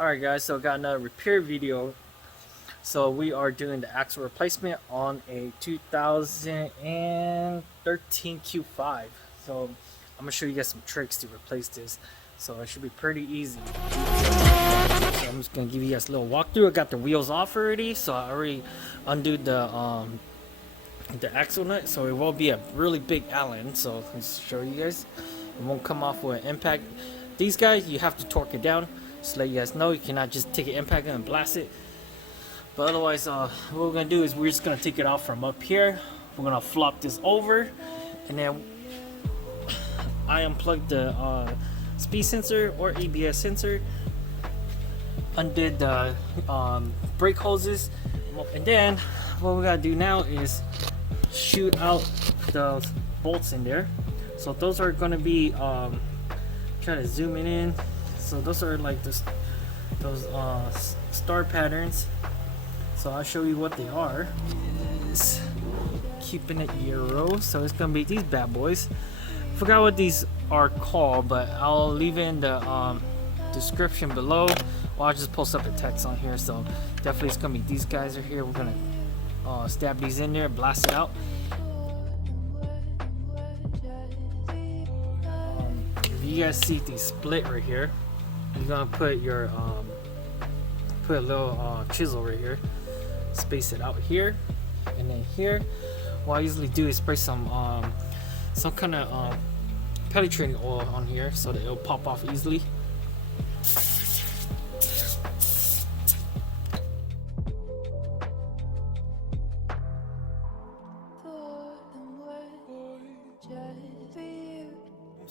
Alright guys, so got another repair video. So we are doing the axle replacement on a 2013 Q5. So I'm gonna show you guys some tricks to replace this. So it should be pretty easy. So I'm just gonna give you guys a little walkthrough. I got the wheels off already, so I already undid the axle nut, so it won't be a really big Allen. So let's show you guys. It won't come off with an impact. These guys, you have to torque it down. Just let you guys know, you cannot just take an impact and blast it. But otherwise, what we're gonna do is we're just gonna take it off from up here. We're gonna flop this over, and then I unplugged the speed sensor or ABS sensor, undid the brake hoses, and then what we gotta do now is shoot out the bolts in there. So those are gonna be try to zoom it in. So those are like those star patterns. So I'll show you what they are. Is keeping it Euro. So it's gonna be these bad boys. Forgot what these are called, but I'll leave it in the description below. Well, I'll just post up a text on here. So definitely it's gonna be these guys are here. We're gonna stab these in there, blast it out. If you guys see the split right here, you're gonna put your put a little chisel right here, space it out here, and then here. What I usually do is spray some kind of penetrating oil on here so that it'll pop off easily.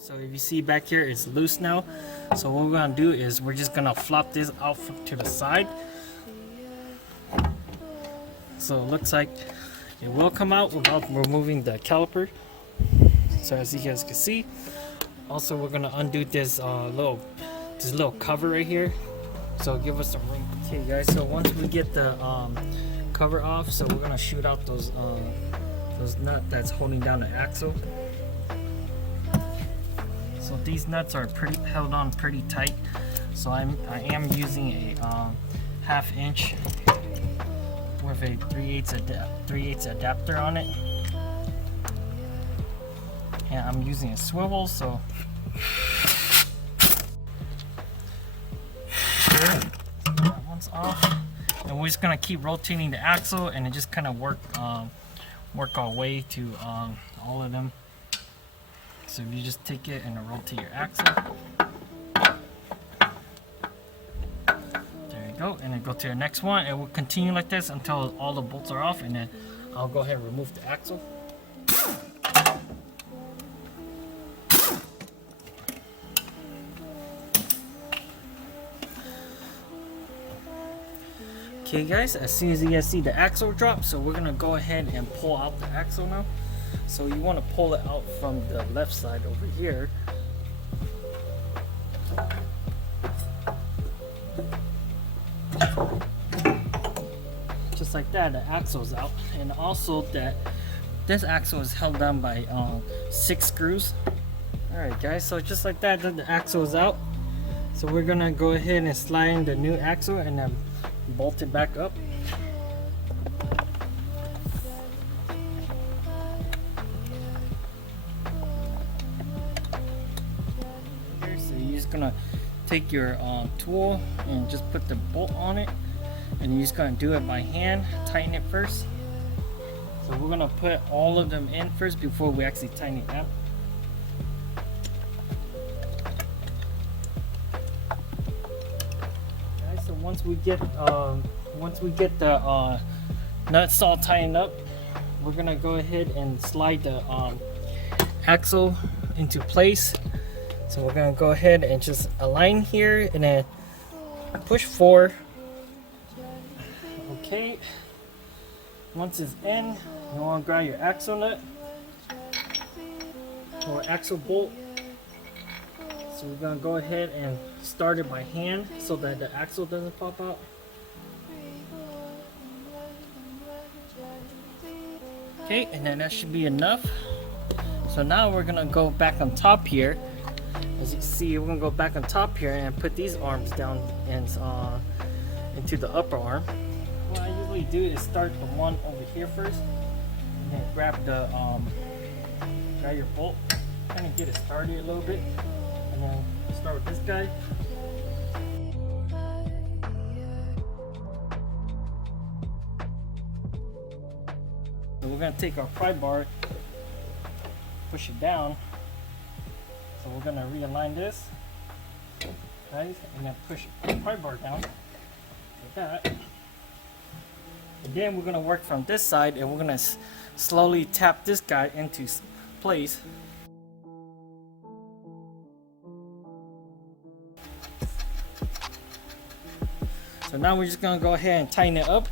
So if you see back here, it's loose now. So what we're gonna do is we're just gonna flop this out to the side. So it looks like it will come out without removing the caliper. So as you guys can see, also we're gonna undo this little cover right here. So give us some room. Okay guys, so once we get the cover off, so we're gonna shoot out those nuts that's holding down the axle. So these nuts are held on pretty tight. So I am using a 1/2 inch with a 3/8 adapter on it, and I'm using a swivel. So that one's off, and we're just gonna keep rotating the axle, and it just kind of work our way to all of them. So if you just take it and rotate your axle, there you go, and then go to the next one, and we'll continue like this until all the bolts are off, and then I'll go ahead and remove the axle. Okay guys, as soon as you guys see the axle drop, so we're gonna go ahead and pull out the axle now. So you want to pull it out from the left side over here. Just like that, the axle's out. And also that this axle is held down by 6 screws. Alright guys, so just like that, the axle is out. So we're gonna go ahead and slide in the new axle and then bolt it back up. Gonna take your tool and just put the bolt on it, and you're just gonna do it by hand, tighten it first. So we're gonna put all of them in first before we actually tighten it out. Okay, so once we get the nuts all tightened up, we're gonna go ahead and slide the axle into place. So we're gonna go ahead and just align here and then push forward. Okay. Once it's in, you wanna grab your axle nut or axle bolt. So we're gonna go ahead and start it by hand so that the axle doesn't pop out. Okay, and then that should be enough. So now we're gonna go back on top here as you see, we're gonna go back on top here and put these arms down and into the upper arm. What I usually do is start the one over here first, and then grab your bolt, kind of get it started a little bit, and then start with this guy. So we're gonna take our pry bar, push it down. So we're gonna realign this, guys, and then push the pry bar down like that. And then we're gonna work from this side, and we're gonna slowly tap this guy into place. So now we're just gonna go ahead and tighten it up.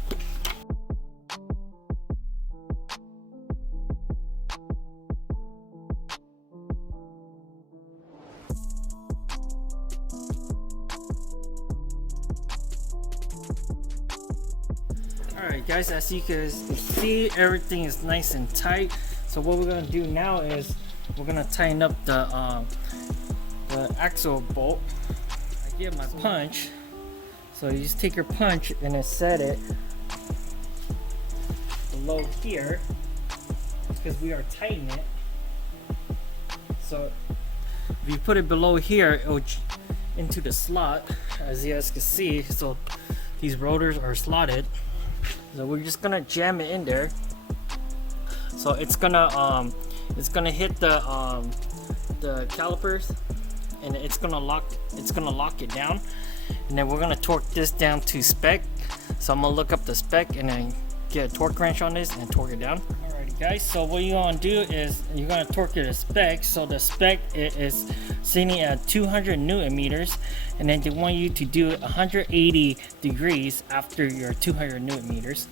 Alright guys, as you can see, everything is nice and tight. So what we're gonna do now is we're gonna tighten up the axle bolt. I get my punch. So you just take your punch and then set it below here, because we are tightening it. So if you put it below here, it will into the slot, as you guys can see. So these rotors are slotted. So we're just gonna jam it in there. So it's gonna hit the calipers, and it's gonna lock it down. And then we're gonna torque this down to spec. So I'm gonna look up the spec and then get a torque wrench on this and torque it down. Alrighty guys, so what you're gonna do is you're gonna torque it to spec. So the spec is sitting at 200 newton meters, and then they want you to do it 180 degrees after your 200 newton meters.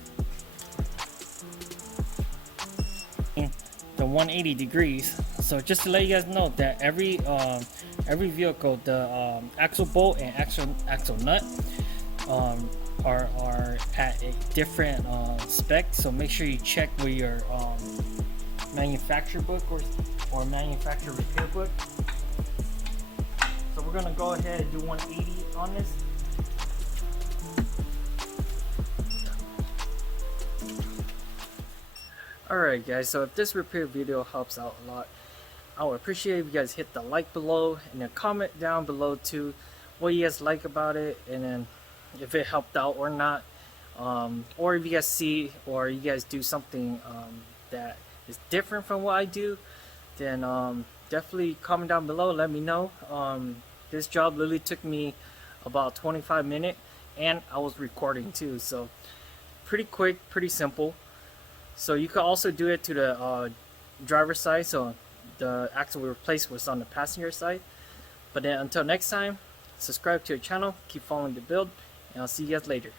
The 180 degrees. So just to let you guys know that every vehicle, the axle bolt and axle nut are at a different spec. So make sure you check with your manufacturer book or manufacturer repair book. So we're gonna go ahead and do 180 on this. Alright guys, so if this repair video helps out a lot, I would appreciate if you guys hit the like below and then comment down below too what you guys like about it, and then if it helped out or not, or if you guys see or you guys do something that is different from what I do, then definitely comment down below, let me know. This job literally took me about 25 minutes, and I was recording too, so pretty quick, pretty simple. So you could also do it to the driver's side, so the axle we replaced was on the passenger side. But then until next time, subscribe to the channel, keep following the build, and I'll see you guys later.